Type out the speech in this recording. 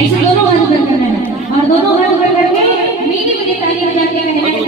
ऐसे दोनों हाथ ऊपर करना है और दोनों हाथ ऊपर करके मीठी मीठी ताली बजा के कहना है